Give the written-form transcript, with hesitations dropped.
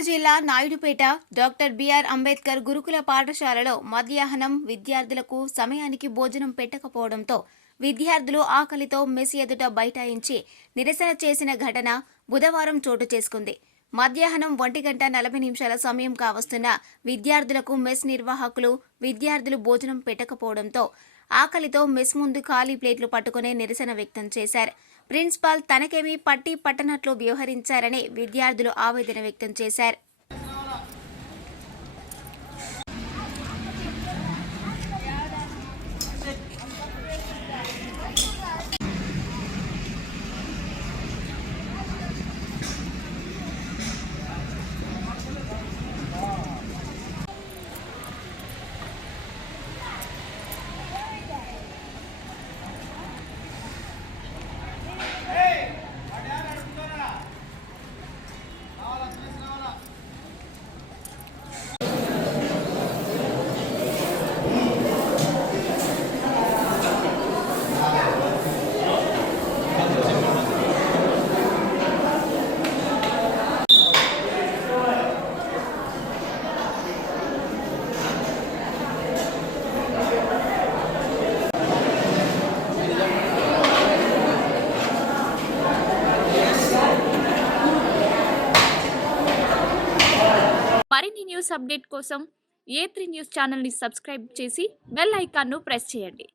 కరీంనగర్ జిల్లా Naidupeta doctor BR Ambedkar గురుకుల పాఠశాలలో మధ్యాహ్నం విద్యార్థులకు సమయానికి భోజనం పెట్టకపోవడంతో విద్యార్థులు ఆకలితో మెస్ ఎదుట బైఠాయించి నిరసన చేసిన ఘటన బుధవారం చోటు చేసుకుంది. మధ్యాహ్నం 1:40 సమయం కావస్తున్న విద్యార్థులకు మెస్ నిర్వాహకులు విద్యార్థులు భోజనం పెట్టకపోవడంతో ఆకలితో మెస్ ముందు ఖాళీ ప్లేట్లు పట్టుకునే నిరసన వ్యక్తం చేశారు. ప్రిన్సిపాల్ తనకేమీ పట్టి పట్టనట్లు వ్యవహరించారని విద్యార్థులు ఆవేదన వ్యక్తం చేశారు. మరిన్ని న్యూస్ అప్డేట్ కోసం A3 న్యూస్ ఛానల్ని సబ్స్క్రైబ్ చేసి బెల్ ఐకాన్ను ప్రెస్ చేయండి.